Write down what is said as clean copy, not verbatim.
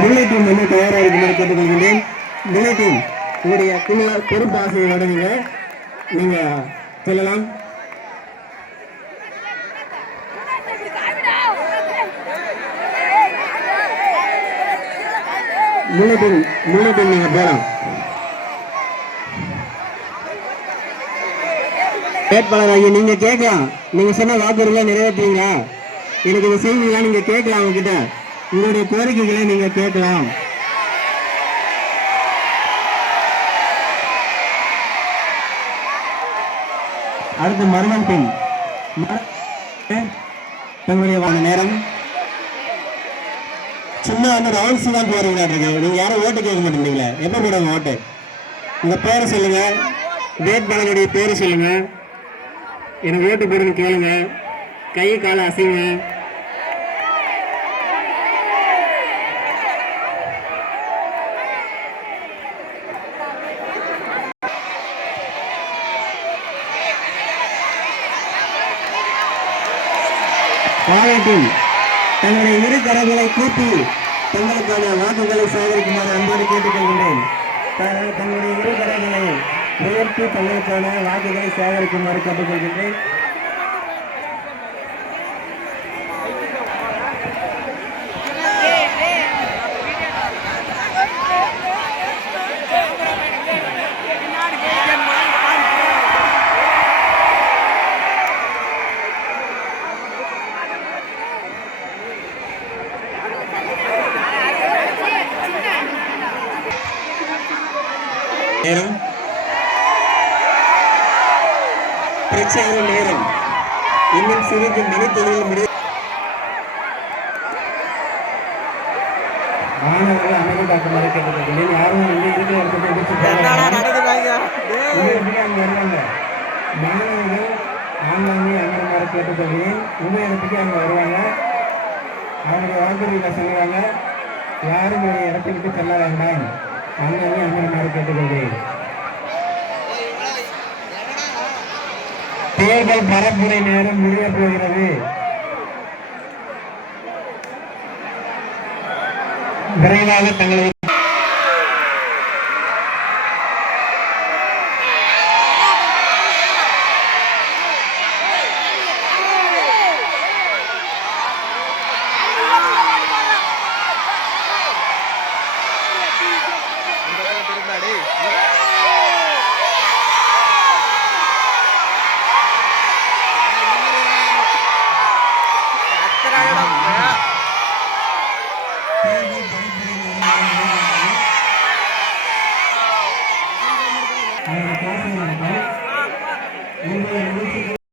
முல்லை team வந்து தயாராக இருக்குமாறு கேட்டுக்கொள்கின்றேன். முல்லை டீம் உங்களுடைய பொறுப்பு ஆசிரியரோட நீங்க சொல்லலாம். முல்லை டீம் நீங்க போலாம். வேட்பாளராகி நீங்க கேட்கலாம். நீங்க சொன்ன வாக்குறுதிகளை நிறைவேற்றீங்களா, எனக்கு இந்த செய்திகளாம் நீங்க கேட்கலாம். அவங்ககிட்ட உங்களுடைய கோரிக்கைகளை நீங்க கேட்கலாம். அடுத்து மருமன் பெண் தங்களுடைய நேரம் சும்மா வந்து ரவுண்ட்ஸ் தான் போறீங்களா இருக்கு. நீங்க யாரும் ஓட்டு கேட்க மாட்டேங்கிறீங்களா? எப்ப போடுவாங்க ஓட்டு? உங்க பேரை சொல்லுங்க, வேட்பாளருடைய பேரை சொல்லுங்க, எனக்கு ஓட்டு போடுன்னு கேளுங்க, கை காலை அசைங்க. பாராட்டும் தங்களுடைய இரு கரங்களை கூட்டி தங்களுக்கான வாக்குகளை சேகரிக்குமாறு அன்போடு கேட்டுக்கொள்கின்றேன். தங்களுடைய இரு கரங்களை உயர்த்தி தங்களுக்கான வாக்குகளை சேகரிக்குமாறு கேட்டுக்கொள்கின்றேன். நேரம் பிரச்சார நேரம் இன்னும் சிறிது மணித்துறையில் முடிவு. மாணவர்கள் அமைதி காக்குமாறு கேட்டுக்கொள்கிறேன். யாரும் வந்து இருக்கிற இடத்துல மாணவர்கள் ஆன்லைன்லேயே அமருமாறு கேட்டுக்கொள்கிறேன். உங்க இடத்துக்கு அவங்க வருவாங்க, அவங்களுடைய வாக்குறுதிகளை சொல்லுவாங்க. யாரும் இடத்தை விட்டு செல்ல வேண்டாம், ஆன்லைன்லேயே அமருமாறு கேட்டுக்கொள்கிறேன். தேர்தல் பரப்புரை நேரம் முடிய போகிறது. விரைவாக தங்களது